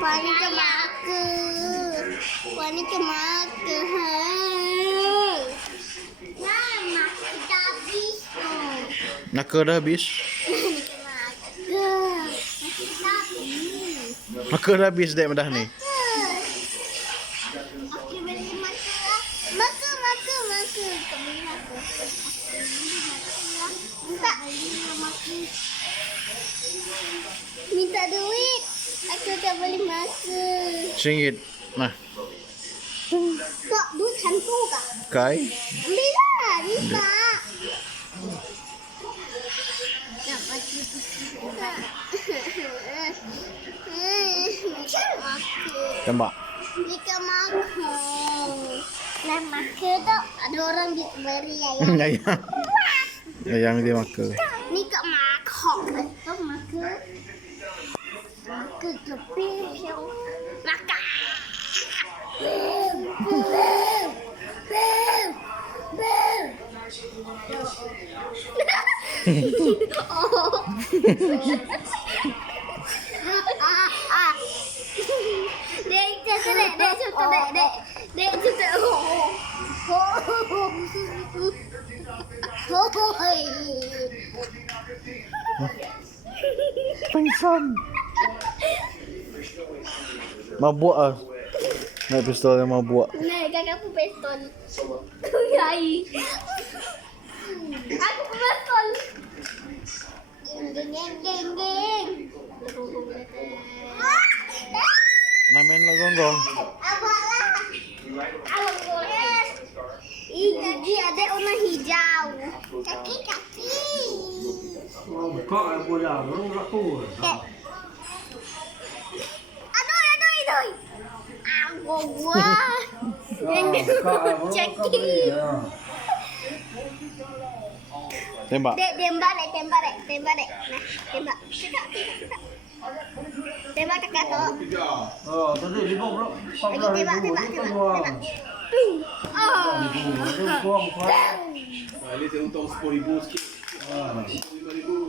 Panik ke maka. Panik ke maka. Nah, maka dah habis tu. Naka dah habis. Panik ke maka. Maka dah habis. Naka dah habis dek dah ni. Okey, beli maka lah. Maka. Kau beli maka. Minta duit. Aku tak beli maka. RM1. Nah, Tak, duit hantu kah? kai. Ambillah, bisa. Dapat kita. Tembak. Jika makan. Nah, makan tu ada orang beri ayam. Ayam. Ayam dia makan. Ni kat makan. Tu makan. Makan tepi siang. Makan. Dek cuta. Pingsan. Mabuk ah. Naik pistol yang mabuk. Nah, kakak pun pistol. Kau yai. Aku pun pistol. Geng. Nak main lah gonggong. Apalah. Awak boleh. Ini ada warna hijau. Kaki. Kok bola, orang laku. Aduh. Aku gua. Kaki. Tembak. Dek, tembak dek. Nah, tembak. Cekak. Tembak kakak tu. Oh, tadi 50. Lagi tembak. Oh. Kuang. Ini saya untung 10,000 sikit. 5,000.